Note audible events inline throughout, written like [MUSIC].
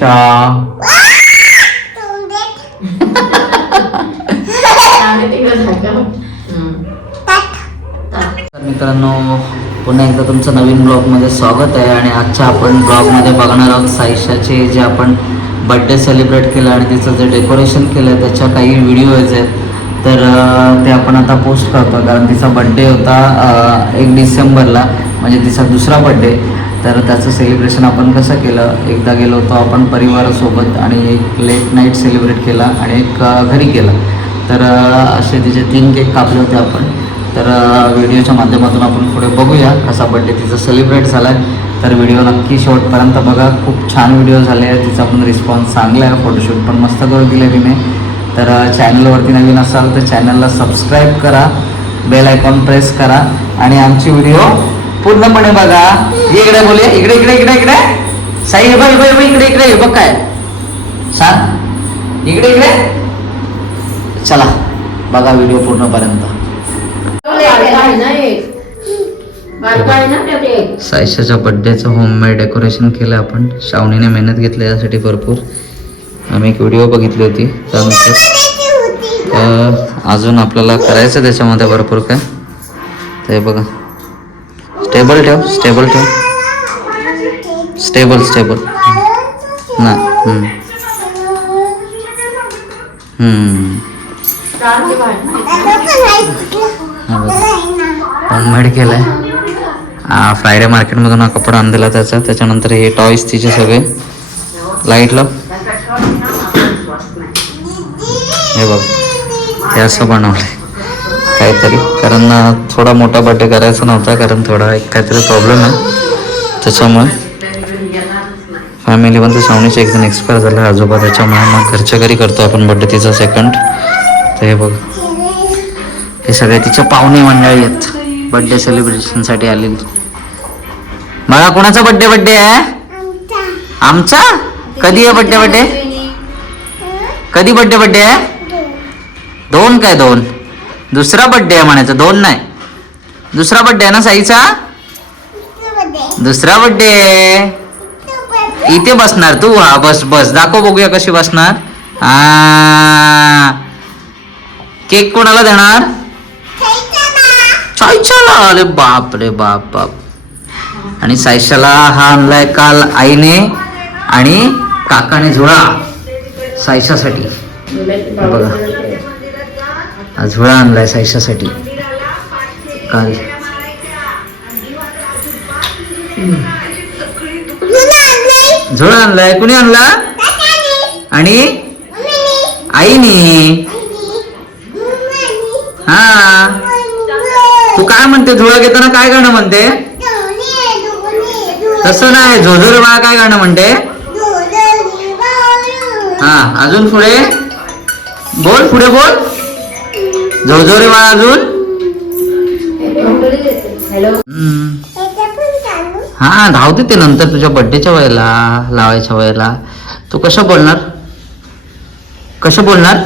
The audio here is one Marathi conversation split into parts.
साईशा तर मित्रांनो पुन्हा एकदा तुमचं नवीन ब्लॉगमध्ये स्वागत आहे आणि आजच्या आपण ब्लॉगमध्ये बघणार आहोत साईशाचे जे आपण बड्डे सेलिब्रेट केलं आणि तिचं जे डेकोरेशन केलं त्याच्या काही व्हिडिओज आहेत. तर ते आपण आता पोस्ट करतो कारण तिचा बड्डे होता एक डिसेंबरला म्हणजे तिचा दुसरा बड्डे तर त्याचं सेलिब्रेशन आपण कसं केलं? एकदा गेलो होतो आपण परिवारासोबत आणि एक लेट नाईट सेलिब्रेट केला आणि एक घरी केला. तर असे तिचे तीन केक कापले होते आपण. तर व्हिडिओच्या माध्यमातून आपण पुढे बघूया कसा बड्डे तिचा सेलिब्रेट झाला आहे तर व्हिडिओ नक्की शेवटपर्यंत बघा. खूप छान व्हिडिओ झाले आहे तिचा पण रिस्पॉन्स चांगला आहे. फोटोशूट पण मस्त करून दिले तिने. तर चॅनलवरती नवीन असाल तर चॅनलला सबस्क्राईब करा. बेल आयकॉन प्रेस करा. आणि आमची व्हिडिओ पूर्णपणे बघा. इकडे बोलूया. इकडे इकडे इकडे इकडे. साई बघ बघ, बघ, इकडे इकडे हे बघ काय. सांग. इकडे इकडे. चला बघा व्हिडिओ पूर्णपर्यंत. सायशाच्या बड्डेचं होममेड डेकोरेशन केलं आपण. श्रावणीने मेहनत घेतली यासाठी भरपूर. आम्ही एक व्हिडिओ बघितली होती त्यानुसार अजून आपल्याला करायचं त्याच्यामध्ये भरपूर काय. ते बघा. स्टेबल ठेव स्टेबल ठेव. स्टेबल स्टेबल ना हम्म. होममेड केलं आहे फ्रायडे मार्केटमधून हा कपडा आणलेला त्याचा. त्याच्यानंतर हे टॉईस तिचे सगळे. लाइट लाव हे बघ. हे असं बनवलं काहीतरी. कारण थोडा मोठा बड्डे करायचा नव्हता कारण थोडा एक काहीतरी प्रॉब्लेम आहे. त्याच्यामुळे फॅमिलीमध्ये श्रावणीचे एक जण एक्सपायर झाला आजोबा त्याच्यामुळे मग घरच्या घरी करतो आपण बड्डे तिचा सेकंड तर हे बघ. हे सगळे तिच्या पाहुणे मंडळी आहेत. बड्डे सेलिब्रेशनसाठी आलेली. मला कोणाचा बड्डे बड्डे आहे? आमचा? कधी आहे बड्डे बड्डे कधी बड्डे बड्डे आहे? दोन काय दोन? दुसरा बड्डे आहे म्हणायचं. दोन नाही. दुसरा बड्डे आहे ना साईचा? दुसरा बड्डे इथे बसणार तू. हा बस बस. दाखव बघूया कशी बसणार. हा केक कोणाला देणार? सायशाला अरे बाप रे बाप बाप. आणि सायशाला हा आणलाय काल आईने आणि काकाने झुळा सायशासाठी बघा. हा झुळा आणलाय सायशासाठी काल. झुळा आणलाय. कुणी आणला? आणि? आईने. हा. तू काय म्हणते? झुळा घेताना काय गाणं म्हणते? तसं नाही. झोझोरे बाळा काय गाणं म्हणते? हा. अजून पुढे? बोल पुढे बोल. झोझोरे बाळा अजून. हा धावते ते नंतर तुझ्या बर्थडेच्या वेळेला लावायच्या वेळेला. तू कसं बोलणार? कसं बोलणार?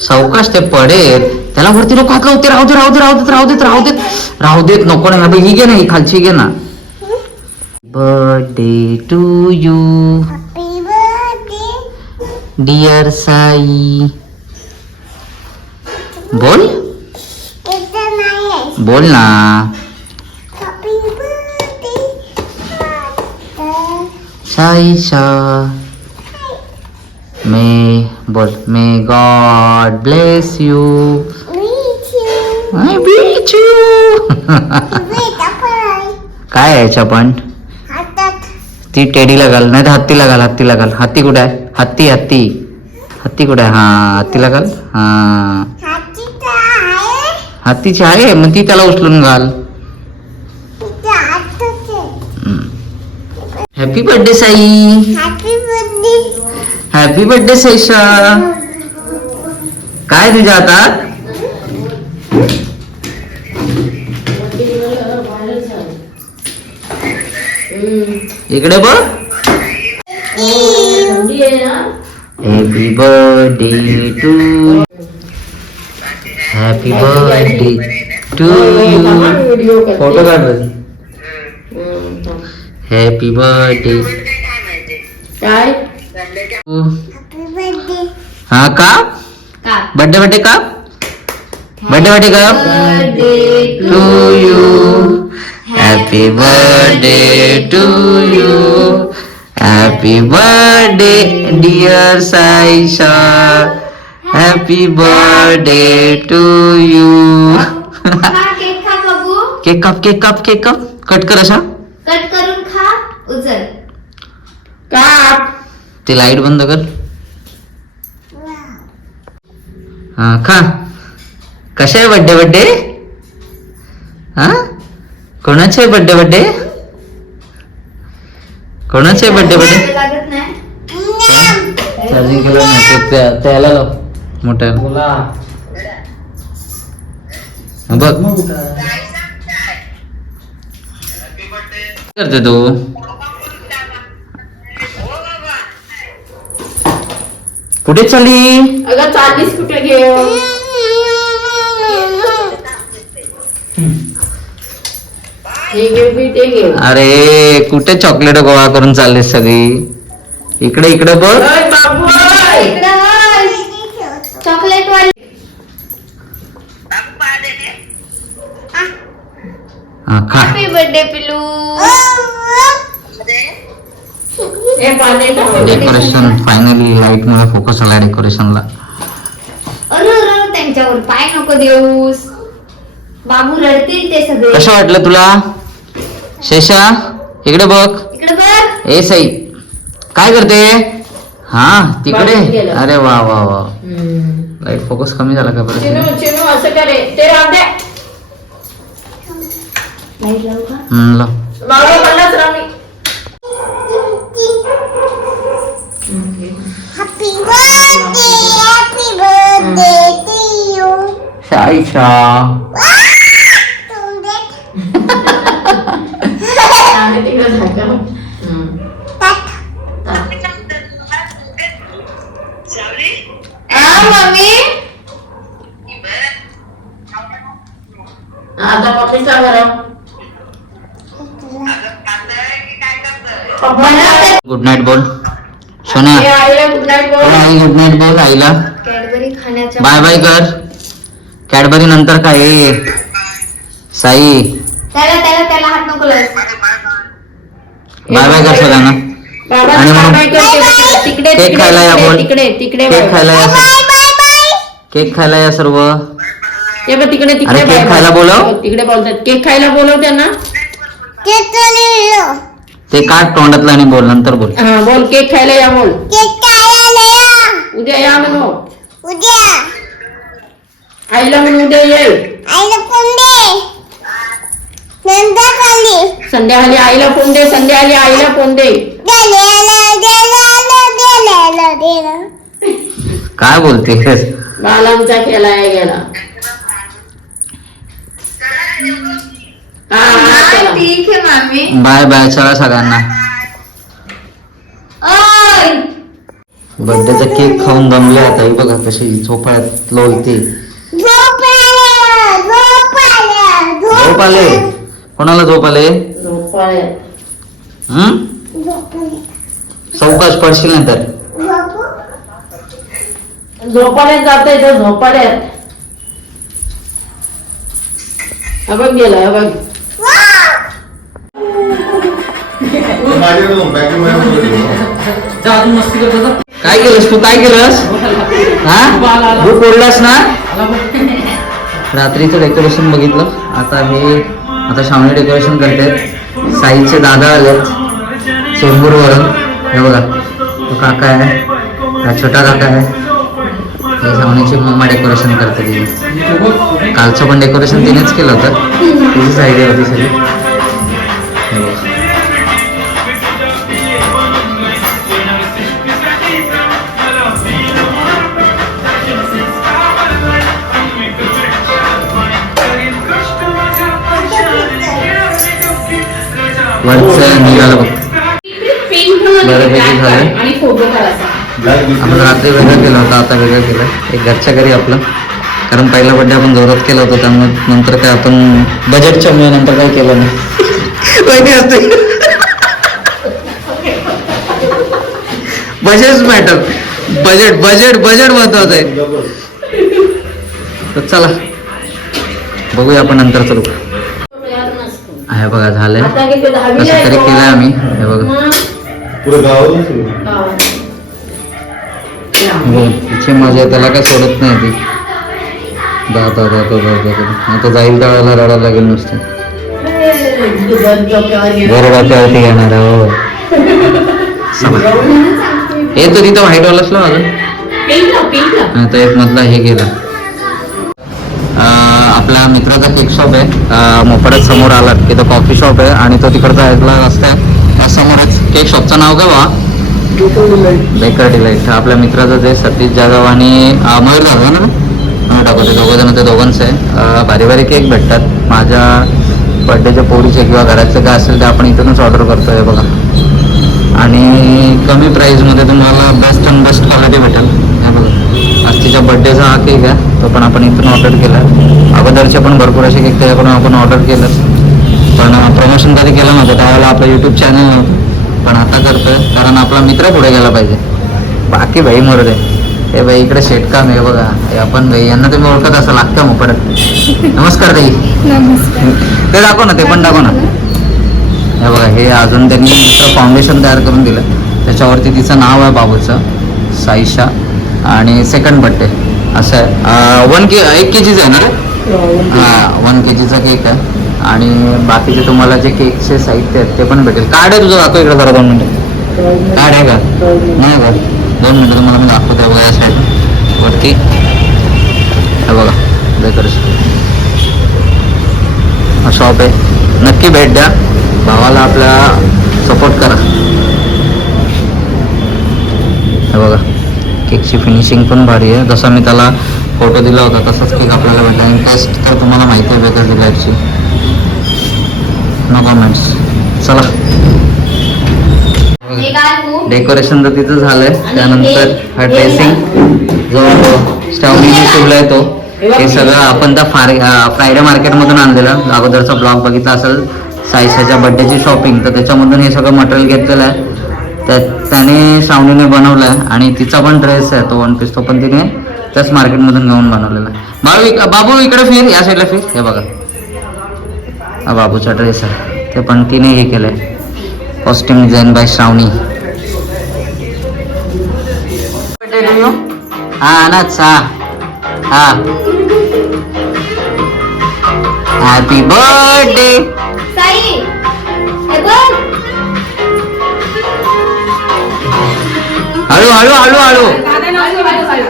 सावकाश ते पडेल. वरती लोक हात लावते राहू दे राहू दे राहू देत राहू देत राहू देत. राहू देत नको अबे ही घे ना ही खालची घे ना. Birthday to you dear Sai बोल. बोल ना. साईशा मे बोल. May God bless you I wish you काय आहे याच्या पण? ती टेडीला घाल नाही तर हत्तीला घाल हत्तीला घाल. हत्ती कुठे आहे? हत्ती हत्ती. हत्ती कुठे आहे? हा हत्तीला घाल. हा. हत्तीची आहे. मग ती त्याला उचलून घाल. Happy birthday Sai. Happy birthday Saisha. काय तुझ्या हातात? इकडे बघ. Happy birthday to happy birthday to you photo काढ हॅपी बर्थडे काय? हा का? बर्थडे बर्थडे का? बर्थडे बर्थडे का to you happy birthday to you happy birthday dear Saisha happy birthday to you cake काप केक काप केक काप. कट कर असा. कट करून खा उचल काप. ते लाइट बंद कर. हा खा. कशा आहे बड्डे बड्डे हा? कोणाचे बड्डे बड्डे कोणाचे बड्डे बड्डे लागत नाही. चार्जिंग केलं नाही त्याला लाव मोठ्या बघ. करते तू. कुठे चालली? अगं चालीस कुठे घेऊ हे घेऊ की ते घेऊ अरे कुठे चॉकलेट गोळा करून चालली सगळी? इकडे इकडे बघ. चॉकलेट हा. हॅपी बर्थडे पिलू. डेकोरेशन फायनली लाइट मुळे फोकस आला डेकोरेशनला त्यांच्यावर पाय नको देऊस. बाबू रडतील ते सगळे. कसं वाटलं तुला? शेषा इकडे बघ. इकडे बघ. ए साई काय करते? हा तिकडे. गेलं. अरे वा वा वा. हम्म. लाइट फोकस कमी झाला का बरं? चिनू चिनू असं करे ते राहू दे. लाइट लावू का? हम्म, लाव. मागं पडलाच राहू दे. शाईशा. आणि तिकडे झाका. हम्म. हा मम्मी आता पप्पी सांग बरं. पप्पा बनवते. गुड नाईट बोल. हे आईला गुड नाईट बोल. आईला. बाय बाय कर. कॅडबरी नंतर काय साई. बाय बाय कर सगळ्यांना आणि मग- केक तिकडे खायला या बोल. तिकडे तिकडे केक बाय. खायला या केक खायला या सर्व. ते बघ तिकडे तिकडे अरे, केक. खायला बोलव. तिकडे बोलतात. केक खायला बोलव त्यांना. ते काढ तोंडातलं आणि बोल नंतर बोल. हा बोल केक खायला या बोल. उद्या या म्हणू उद्या. आईला म्हणून उद्या ये आईला फोन दे. संध्याकाळी संध्याकाळी आईला फोन दे संध्याकाळी आईला फोन दे. काय बोलते बालांचा खेळायला गेला. हा, चला. ठीक आहे मामी बाय बाय चला सगळ्यांना. ओय. बर्थडेचा केक खाऊन दमले आता. हे बघा कशी झोपाळ्यात लोळते. झोप आले कोणाला झोप आले. हम्म झोप चौकाश पडशील नाही तर झोपाळ्यात जाते तर झोपाळ्यात. हा बघ गेला हा बघ. काय केलंस तू? काय केलंस? हा? भूक ओढलास ना? रात्रीचं डेकोरेशन बघितलं. आता हे आता श्रावणी डेकोरेशन करतात साईचे दादा आलेत. चेंबूरवरून हे बघा तो काका आहे. हा छोटा काका आहे. हे श्रावणीची मम्मा डेकोरेशन करते तिने. कालचं पण डेकोरेशन तिनेच केलं होतं. तिचीच आयडिया होती सगळी. वरचं निघालं बघ. हे झालं. आपण रात्री वेगळं केलं होतं आता वेगळं केलं. एक घरच्या घरी आपलं. कारण पहिला बड्डे आपण जोरात केला होता त्यामुळे नंतर काय आपण बजेटच्या मुळे नंतर काही केलं नाही. असते. Budget matter budget budget budget महत्वाचं आहे. तर चला. बघूया आपण नंतर चलू हे बघा झालंय. कसं तरी केलंय आम्ही हे बघा. हो तिची मजा त्याला काय सोडत नाही ती. जाता जाता जाता आता जाईल त्यावेळेला रडायला लागेल नुसतं. गरबाच्यावरती घेणार आहे, हो. हे तर तिथं व्हाईट वालाच ना अजून. आता एक मधला हे गेला. आपल्या मित्राचा केक शॉप आहे. अं, समोर आला तिथं कॉफी शॉप आहे आणि तो तिकडचा ऐकला रस्ता आहे. त्या समोरच केक शॉपचं नाव काय वा बेकर डिलाईट आपल्या मित्राचं ते सतीश जाधव आणि मयूर जाधव ना? टाकू ते दोघं जण ते दोघांचं आहे. भारी भारी केक भेटतात. माझ्या बड्डेच्या पोरीचे किंवा घराचे काय असेल ते आपण इथूनच ऑर्डर करतोय बघा. आणि कमी प्राईजमध्ये तुम्हाला बेस्ट अँड बेस्ट क्वालिटी भेटेल. हे बघा. आज तिच्या बड्डेचा हा केक आहे. तो पण आपण इथून ऑर्डर केला अगोदरचे पण भरपूर असे केक त्याच्याकडून आपण ऑर्डर केलं पण प्रमोशन कधी केलं नव्हतं त्यावेळेला आपलं यूट्यूब चॅनल नव्हतं पण आता करतोय कारण आपला मित्र पुढे गेला पाहिजे. बाकी भाई मोर रे हे बाई इकडे शेटकाम आहे बघा. हे आपण भाई यांना तुम्ही ओळखत असाल अख्ख्या मोपडत नमस्कार ताई. ते दाखव ना ते पण दाखव ना. हे बघा हे अजून त्यांनी दुसरं फाउंडेशन तयार करून दिलं. त्याच्यावरती तिचं नाव आहे बाबूचं साईशा. आणि सेकंड बड्डे असं आहे. वन के एक के जीचं आहे ना रे? हां वन के जीचा केक आहे. आणि बाकीचे तुम्हाला जे केकचे साहित्य आहेत ते पण भेटेल. कार्ड आहे तुझं दाखव इकडे जरा दोन मिनिटं. कार्ड आहे का? नाही का? दोन मिनिटं तुम्हाला मी दाखवतो बघा या साईड वरती. हे बघा डेकोरेशन हा शॉप आहे. नक्की भेट द्या. भावाला आपल्या सपोर्ट करा. हे बघा केकची फिनिशिंग पण भारी आहे. जसं मी त्याला फोटो दिला होता तसाच केक आपल्याला भेटला. आणि टेस्ट तर तुम्हाला माहिती आहे बेकर डिलाईटची नो कमेंट्स चला. डेकोरेशन तर तिथं झालंय. त्यानंतर हा ड्रेसिंग जो स्टॅवनी शिवलाय तो. हे सगळं आपण त्या फार फ्रायडे मार्केटमधून आणलेलं. अगोदरचा ब्लॉग बघितला असेल. साईशाच्या बड्डेची शॉपिंग तर त्याच्यामधून हे सगळं मटेरियल घेतलेलं आहे. त्या त्याने श्रावणीने बनवलं आहे आणि तिचा पण ड्रेस आहे. तो वन पीस तो पण तिने त्याच मार्केटमधून घेऊन बनवलेला आहे. बाबू इक- बाबू इकडे फिर या साईडला फिर. हे बघा. हा बाबूचा ड्रेस आहे. ते पण तिने हे केलंय. कॉस्ट्युम डिझाईन बाय श्रावणी हा नाच हा. हा. हॅपी बर्थडे हे हळू हळू हळू हळू.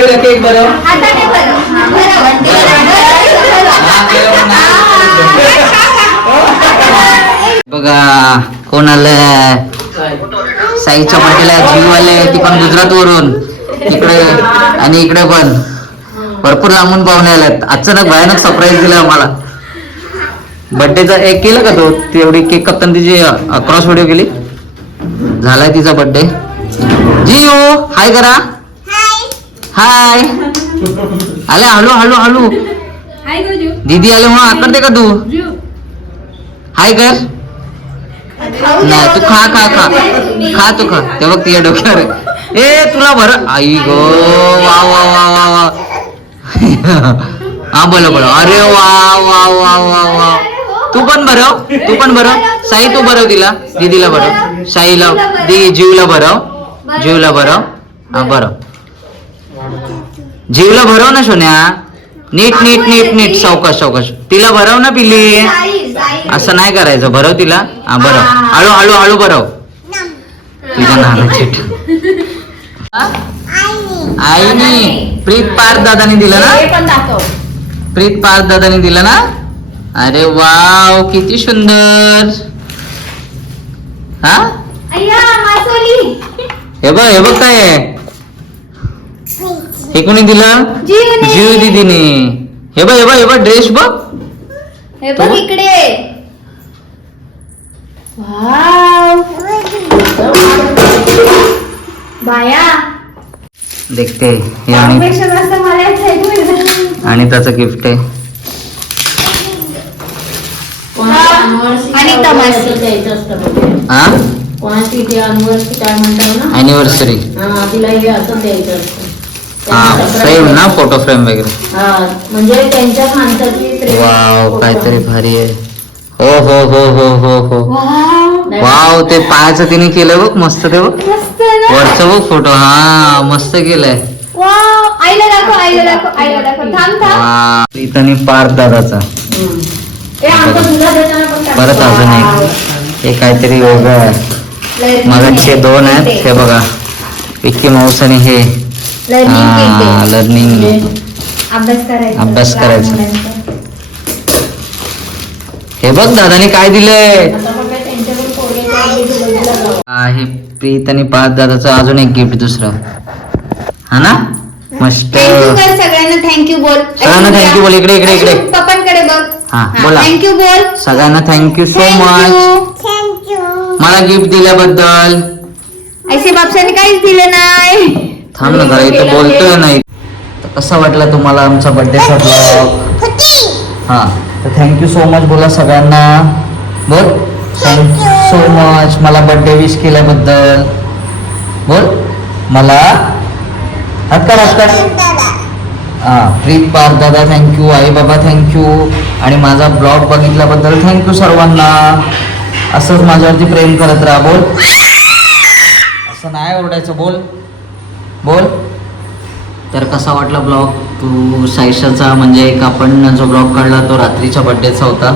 भरव केक बरं. हा. बघा कोण आलं साईच्या बर्थडेला जीव आले ती पण गुजरात वरून इकडे आणि इकडे पण. भरपूर लांबून पाहुणे आलेत. अचानक भयानक सरप्राईज दिला आम्हाला. बर्थडेचा एक केलं का तो? तेवढी केक कप्तान तिची क्रॉस व्हिडिओ केली. झालाय तिचा बर्थडे जिओ हाय करा. हाय आले हळू हळू हळू दीदी आले म्हणून आकडते का तू? हाय कर. नाही तू खा खा खा. खा तू खा. ते बघ तुझ्या डोक्यावर. ए तुला बर आई गो वा वा वा वा वा. [LAUGHS] हा बोला बोला. अरे वा वा वा वा वा. तू पण भरव तू पण भरव. साई तू भरव तिला. दीदीला भरव. साईला दी जीवला भरव. जीवला भरव. हा भरव. जीवला भरव ना सोन्या. नीट नीट नीट नीट सावकाश सावकाश. तिला भरव ना पिली. असं नाही करायचं. भरव तिला. हा भरव हळू हळू हळू भरव. तुझ्या नानाची आईनी. प्रीत पार्थ दादानी दिलं ना? प्रीत पार्थ दादानी दिलं ना? अरे वाव किती सुंदर. हा? हे बघ हे बघ काय? हे कोणी दिलं? जीवने. जीव दीदीने हे बघ हे बघ हे बघ ड्रेस बघ. हे बघ? इकडे. वाव. बाया. देखते हे आणि त्यापेक्षा जास्त मला excitement. आणि त्याचं गिफ्ट आहे. आणि तमाशे. द्यायचं असतं बघ. हा कोणाची ते काय म्हणतात ना? अॅनिव्हर्सरी हा तिला हे असं द्यायचं असतं. हा फ्रेम. ना फोटो फ्रेम वगैरे हा म्हणजे त्यांच्या माणसाची प्रेम वाव काहीतरी भारी आहे हो हो हो हो हो हो वाव, नाही. वाव ते पायाचं तिने केलं बघ मस्त ते बघ मस्त ना वरचं बघ फोटो हा मस्त केलंय वाव आईला दाखव आईला दाखव आईला दाखव थांब थांब वा प्रीतनी पार्थ दादाचा हम्म. ए, आमचं तुला देताना पण टाक. परत अजून वाव. एक हे काहीतरी वेगळं आहे Learning मगाचे दोन आहेत आहे. हे बघा विक्की माऊस आणि हे. लर्निंग अभ्यास करायचा. अभ्यास करायचा. हे बघ दादाने काय दिलंय? आता पण काय त्यांच्याकडून पोरग्याच्या आधी तुला दिला जाऊ. हा, हे प्रीत आणि पार्थ दादाचं अजून एक गिफ्ट दुसरं. हा ना? मस्त. थँक्यू सगळ्यांना. थँक्यू बोल. सगळ्यांना you बोल. इकडे, इकडे, इकडे. पप्पांकडे बघ. हा, बोला. थँक्यू बोल. सगळ्यांना thank you so much thank you मला गिफ्ट दिल्याबद्दल. ऐसे बापसाने काहीच दिलं नाही. थांब ना जरा इथं बोलतोय नाही तर कसा वाटला तुम्हाला आमचा बर्थडेचा ब्लॉग हा तर थँक्यू सो मच बोला सगळ्यांना. बोल. थँक्यू सो मच मला बर्थडे विश केल्याबद्दल. बोल. मला हात कर हात कर हा प्रीत पार दादा थँक्यू आई बाबा थँक्यू आणि माझा ब्लॉग बघितल्याबद्दल थँक्यू सर्वांना. असंच माझ्यावरती प्रेम करत राहा बोल. असं नाही ओरडायचं बोल. बोल. तर कसा वाटला ब्लॉग? तू सायशाचा म्हणजे एक आपण जो ब्लॉग काढला तो रात्रीच्या बड्डेचा होता.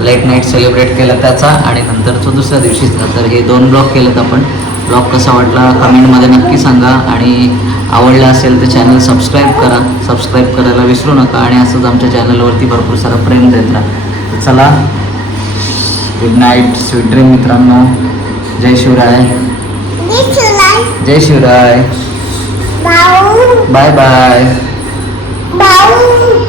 लेट नाईट सेलिब्रेट केला त्याचा आणि नंतर तो दुसऱ्या दिवशीचा. तर हे दोन ब्लॉग केलेत आपण. ब्लॉग कसा वाटला कमेंटमध्ये नक्की सांगा आणि आवडला असेल तर चॅनल सबस्क्राईब करा. सबस्क्राईब करायला विसरू नका आणि असंच आमच्या चॅनलवरती भरपूर सारं प्रेम देत राहा. तर चला गुड नाईट स्वीट ड्रीम मित्रांनो. जय शिवराय. जय शिवराय. भाऊ बाय बाय भाऊ